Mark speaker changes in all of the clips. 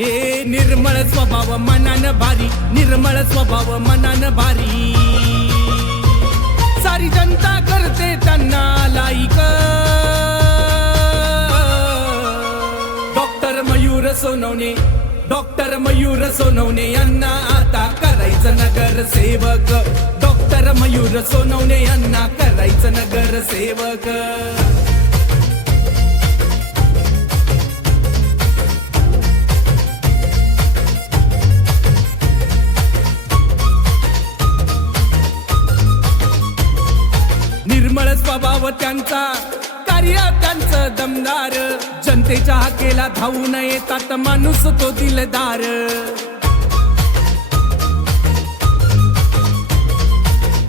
Speaker 1: ए निर्मळ स्वभाव मनान भारी निर्मळ स्वभाव मनान भारी. सारी जनता करते त्यांना like. Doctor Mayur Sonawane doctor Mayur Sonawane यांना आता करायचं नगर सेवक. डॉक्टर मयूर सोनवणे यांना करायचं नगर सेवक निर्मळ स्वभाव त्यांचा. कार्य त्यांचं दमदार. जनतेच्या हाकेला धावून येतात माणूस तो दिलदार.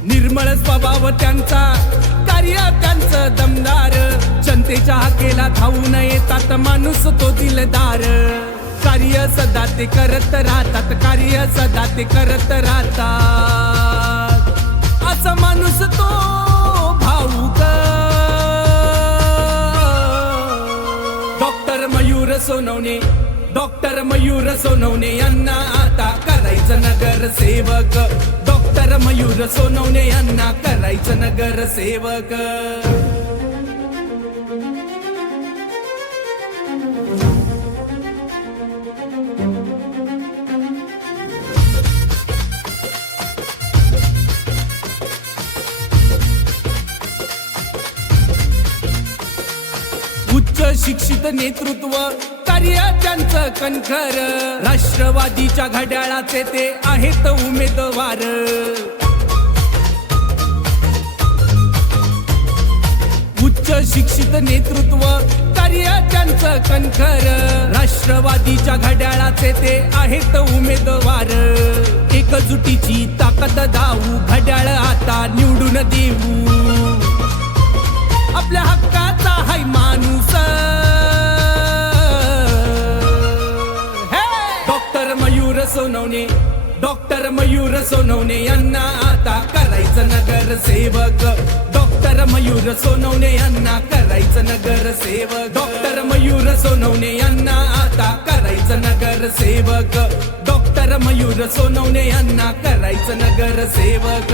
Speaker 1: निर्मळ स्वभाव त्यांचा. कार्य त्यांचं दमदार. जनतेच्या हाकेला धावून येतात माणूस तो दिलदार. कार्य सदा ते करत राहतात कार्य सदा ते करत राहतात. सोनवणे. डॉक्टर मयूर सोनवणे यांना आता करायचं नगर सेवक. डॉक्टर मयूर सोनवणे यांना करायचं नगर सेवक. उच्च शिक्षित नेतृत्व कार्य त्यांचं कणखर. राष्ट्रवादीच्या घड्याळाचे ते आहेत उमेदवार. उच्च शिक्षित नेतृत्व कार्य त्यांचं कणखर. राष्ट्रवादीच्या घड्याळाचे ते आहेत उमेदवार. एकजुटीची ताकद धावू घड्याळ आता निवडून देऊ. डॉक्टर मयूर सोनवणे यांना आता करायचं नगर सेवक. डॉक्टर मयूर सोनवणे यांना करायचं नगर सेवक. डॉक्टर मयूर सोनवणे यांना आता करायचं नगर सेवक. डॉक्टर मयूर सोनवणे यांना करायचं नगर सेवक.